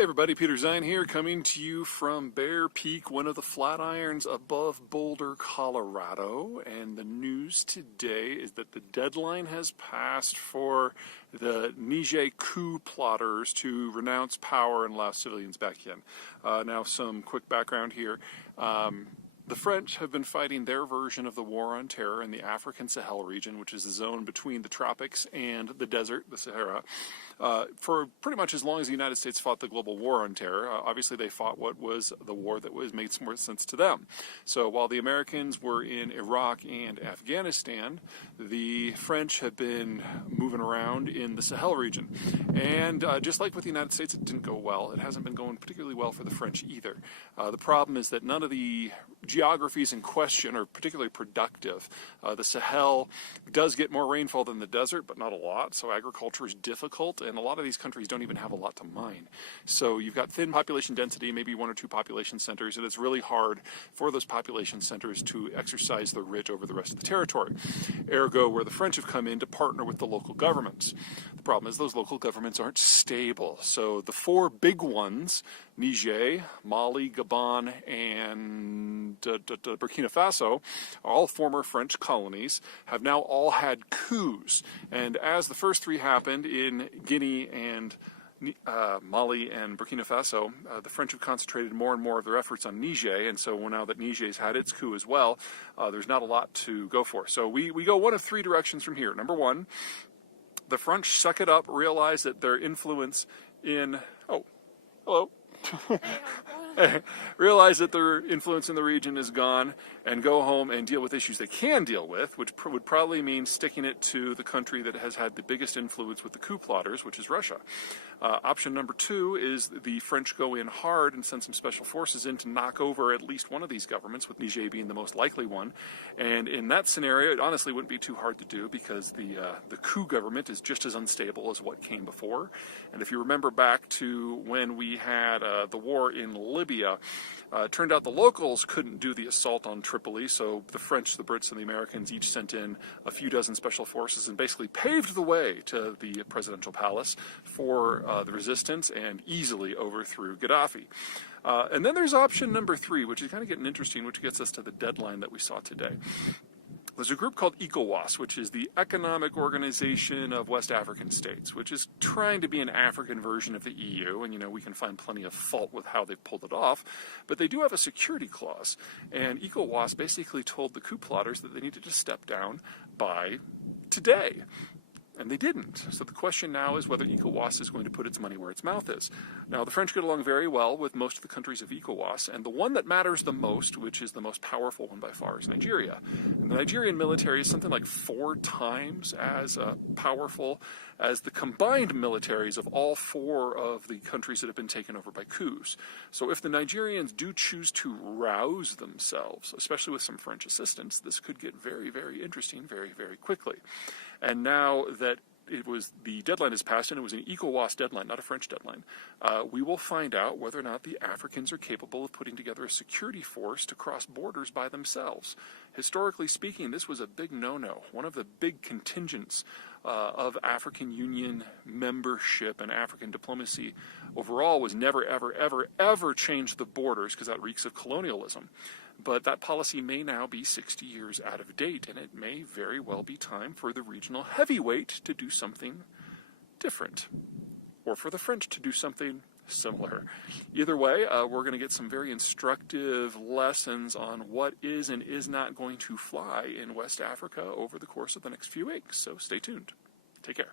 Hey everybody, Peter Zeihan here, coming to you from Bear Peak, one of the Flatirons above Boulder, Colorado. And the news today is that the deadline has passed for the Niger coup plotters to renounce power and allow civilians back in. Now, some quick background here. The French have been fighting their version of the war on terror in the African Sahel region, which is the zone between the tropics and the desert, the Sahara, for pretty much as long as the United States fought the global war on terror. Obviously, they fought what was the war that made more sense to them. So while the Americans were in Iraq and Afghanistan, the French have been moving around in the Sahel region. And just like with the United States, it didn't go well. It hasn't been going particularly well for the French either. The problem is that none of the geographies in question are particularly productive. The Sahel does get more rainfall than the desert, but not a lot, so agriculture is difficult, and a lot of these countries don't even have a lot to mine. So you've got thin population density, maybe one or two population centers, and it's really hard for those population centers to exercise their writ over the rest of the territory. Ergo, where the French have come in to partner with the local governments. The problem is those local governments aren't stable. So the four big ones, Niger, Mali, Gabon, and Burkina Faso, all former French colonies, have now all had coups. And as the first three happened in Guinea and Mali and Burkina Faso, the French have concentrated more and more of their efforts on Niger, and so now that Niger's had its coup as well, there's not a lot to go for. So we go one of three directions from here. Number one, the French suck it up, realize that their influence in... Oh, hello. Realize that their influence in the region is gone and go home and deal with issues they can deal with, which would probably mean sticking it to the country that has had the biggest influence with the coup plotters, which is Russia. Option number two is the French go in hard and send some special forces in to knock over at least one of these governments, with Niger being the most likely one. And in that scenario, it honestly wouldn't be too hard to do because the coup government is just as unstable as what came before. And if you remember back to when we had the war in Libya, it turned out the locals couldn't do the assault on Tripoli, so the French, the Brits, and the Americans each sent in a few dozen special forces and basically paved the way to the presidential palace for the resistance and easily overthrew Gaddafi. And then there's option number three, which is kind of getting interesting, which gets us to the deadline that we saw today. There's a group called ECOWAS, which is the Economic Organization of West African States, which is trying to be an African version of the EU, and we can find plenty of fault with how they've pulled it off, but they do have a security clause, and ECOWAS basically told the coup plotters that they needed to step down by today. And they didn't. So the question now is whether ECOWAS is going to put its money where its mouth is. Now, the French get along very well with most of the countries of ECOWAS, and the one that matters the most, which is the most powerful one by far, is Nigeria. And the Nigerian military is something like 4 times as powerful as the combined militaries of all 4 of the countries that have been taken over by coups. So if the Nigerians do choose to rouse themselves, especially with some French assistance, this could get very, very interesting very, very quickly. And now that the deadline has passed, and it was an ECOWAS deadline, not a French deadline, we will find out whether or not the Africans are capable of putting together a security force to cross borders by themselves. Historically speaking, this was a big no-no. One of the big contingents of African Union membership and African diplomacy overall was never, ever, ever, ever change the borders, because that reeks of colonialism. But that policy may now be 60 years out of date, and it may very well be time for the regional heavyweight to do something different, or for the French to do something similar. Either way, we're going to get some very instructive lessons on what is and is not going to fly in West Africa over the course of the next few weeks, so stay tuned. Take care.